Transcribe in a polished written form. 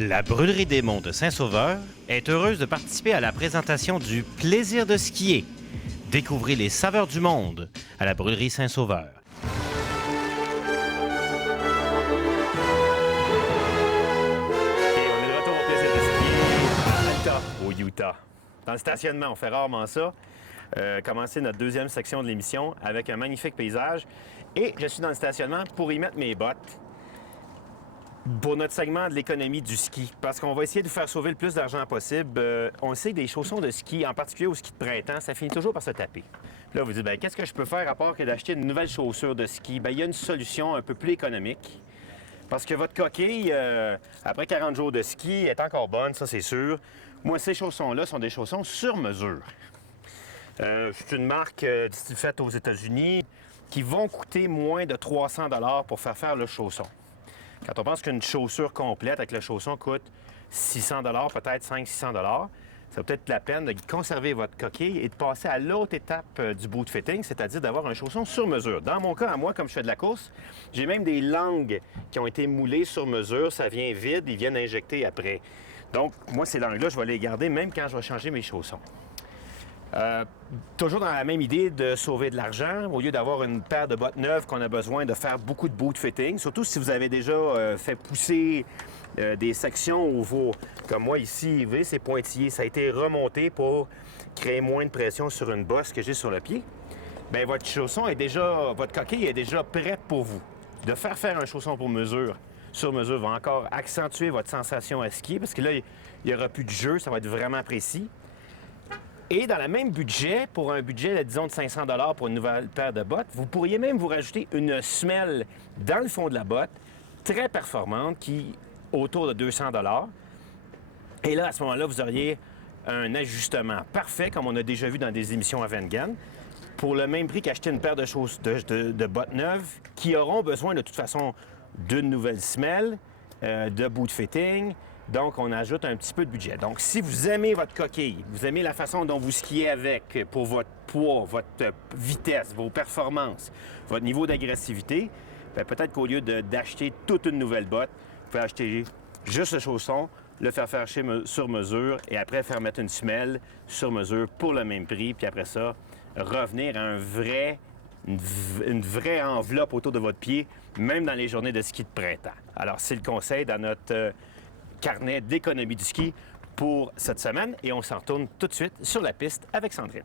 La Brûlerie des Monts de Saint-Sauveur est heureuse de participer à la présentation du Plaisir de skier. Découvrez les saveurs du monde à la Brûlerie Saint-Sauveur. Et on est de retour au Plaisir de skier à Alta, au Utah. Dans le stationnement, on fait rarement ça. Commencer notre deuxième section de l'émission avec un magnifique paysage. Et je suis dans le stationnement pour y mettre mes bottes pour notre segment de l'économie du ski. Parce qu'on va essayer de faire sauver le plus d'argent possible. On sait que des chaussons de ski, en particulier au ski de printemps, ça finit toujours par se taper. Puis là, vous dites, bien, qu'est-ce que je peux faire à part que d'acheter une nouvelle chaussure de ski? Bien, il y a une solution un peu plus économique. Parce que votre coquille, après 40 jours de ski, est encore bonne, ça c'est sûr. Moi, ces chaussons-là sont des chaussons sur mesure. C'est une marque faite aux États-Unis qui vont coûter moins de 300 $ pour faire le chausson. Quand on pense qu'une chaussure complète avec le chausson coûte 600 $, peut-être 500-600 $, ça vaut peut-être la peine de conserver votre coquille et de passer à l'autre étape du boot fitting, c'est-à-dire d'avoir un chausson sur mesure. Dans mon cas, à moi, comme je fais de la course, j'ai même des langues qui ont été moulées sur mesure. Ça vient vide, ils viennent injecter après. Donc, moi, ces langues-là, je vais les garder même quand je vais changer mes chaussons. Toujours dans la même idée de sauver de l'argent, au lieu d'avoir une paire de bottes neuves qu'on a besoin de faire beaucoup de boot fitting, surtout si vous avez déjà fait pousser des sections où comme moi ici, vous voyez, c'est pointillé, ça a été remonté pour créer moins de pression sur une bosse que j'ai sur le pied. Bien, votre coquille est déjà prête pour vous. De faire un chausson sur mesure va encore accentuer votre sensation à skier parce que là, il n'y aura plus de jeu, ça va être vraiment précis. Et dans le même budget, pour un budget, disons, de 500 $ pour une nouvelle paire de bottes, vous pourriez même vous rajouter une semelle dans le fond de la botte, très performante, qui autour de 200 $. Et là, à ce moment-là, vous auriez un ajustement parfait, comme on a déjà vu dans des émissions à Vengan, pour le même prix qu'acheter une paire de bottes neuves, qui auront besoin de toute façon d'une nouvelle semelle, de boot fitting. Donc, on ajoute un petit peu de budget. Donc, si vous aimez votre coquille, vous aimez la façon dont vous skiez avec pour votre poids, votre vitesse, vos performances, votre niveau d'agressivité, bien, peut-être qu'au lieu d'acheter toute une nouvelle botte, vous pouvez acheter juste le chausson, le faire sur mesure et après faire mettre une semelle sur mesure pour le même prix. Puis après ça, revenir à une vraie enveloppe autour de votre pied, même dans les journées de ski de printemps. Alors, c'est le conseil dans notre carnet d'économie du ski pour cette semaine et on s'en retourne tout de suite sur la piste avec Sandrine.